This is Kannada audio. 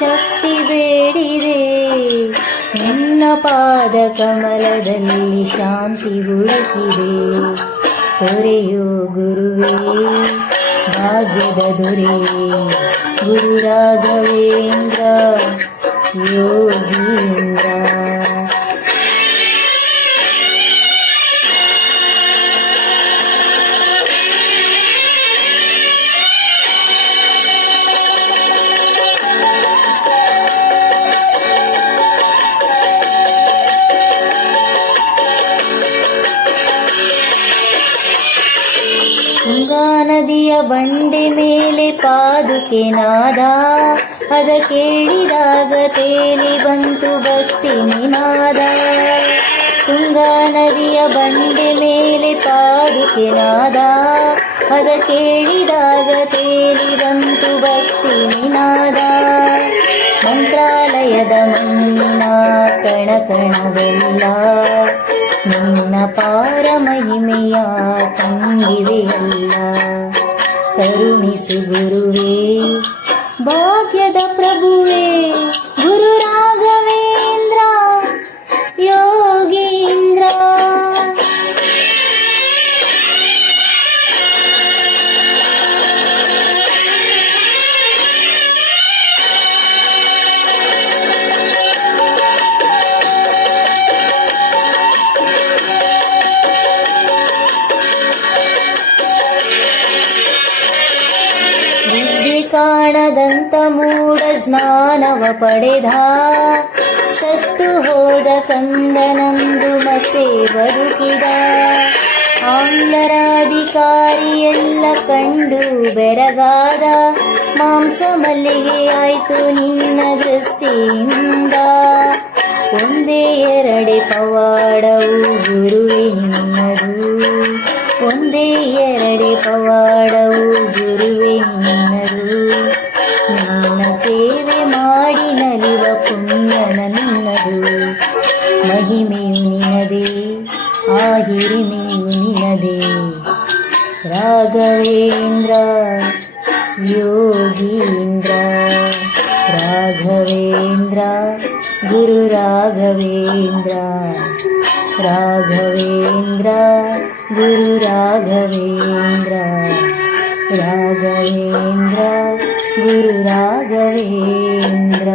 ಶಕ್ತಿ ಬೇಡಿದೆ, ನಿನ್ನ ಪಾದ ಕಮಲದಲ್ಲಿ ಶಾಂತಿ ಹುಡುಕಿದೆ. ಹೊರೆಯೋ ಗುರುವೇ ಭಾಗ್ಯದ ದೊರೆ, ಗುರು ರಾಘವೇಂದ್ರ ಯೋಗೀಂದ್ರ. ತುಂಗಾ ನದಿಯ ಬಂಡೆ ಮೇಲೆ ಪಾದುಕೆ ನಾದ, ಅದ ಕೇಳಿದಾಗ ತೇಲಿ ಬಂತು ಭಕ್ತಿ ನಿನಾದ. ತುಂಗಾ ನದಿಯ ಬಂಡೆ ಮೇಲೆ ಪಾದುಕೆ ನಾದ, ಅದ ಕೇಳಿದಾಗ ತೇಲಿ ಬಂತು ಭಕ್ತಿ ನಿನಾದ. ಮಂತ್ರಾಲಯದ ಮಣ್ಣಿನ ಕಣ ಕಣವೆಲ್ಲ ನಿನ್ನ ಪಾರ ಮಹಿಮೆಯ ಕಂಡಿವೆಯಲ್ಲ. ಕರುಣಿಸು ಗುರುವೇ ಭಾಗ್ಯದ ಪ್ರಭುವೇ, ಗುರು ರಾಘವೇಂದ್ರ ಯೋಗೀಂದ್ರ. ವಿದ್ಯೆ ಕಾಣದಂತ ಮೂಢ ಜ್ಞಾನವ ಪಡೆದ, ಸತ್ತು ಹೋದ ಕಂದನಂದು ಮತ್ತೆ ಬದುಕಿದ. ಆಂಗ್ಲರಾಧಿಕಾರಿಯೆಲ್ಲ ಕಂಡು ಬೆರಗಾದ, ಮಾಂಸ ಮಲ್ಲಿಗೆ ಆಯ್ತು ನಿನ್ನ ದೃಷ್ಟಿಯಿಂದ. ಒಂದೇ ಎರಡೆ ಪವಾಡವು ಗುರುವೆ ನಿನ್ನದು, ಒಂದೇ ಎರಡೆ ಪವಾಡವು ಗುರುವೆ ನಿನ್ನದು. ನಿನ್ನ ಸೇವೆ ಮಾಡಿ ನಲಿವ ಪುಣ್ಯ ನನ್ನದು. ಮಹಿಮೆಯು ನಿನದೇ, ಆ ಹಿರಿಮೆಯು ನಿನದೇ. ರಾಘವೇಂದ್ರ ಯೋಗೀಂದ್ರ, ರಾಘವೇಂದ್ರ ಗುರು ರಾಘವೇಂದ್ರ, ರಾಘವೇಂದ್ರ ಗುರು ರಾಘವೇಂದ್ರ, ರಾಘವೇಂದ್ರ ಗುರು ರಾಘವೇಂದ್ರ.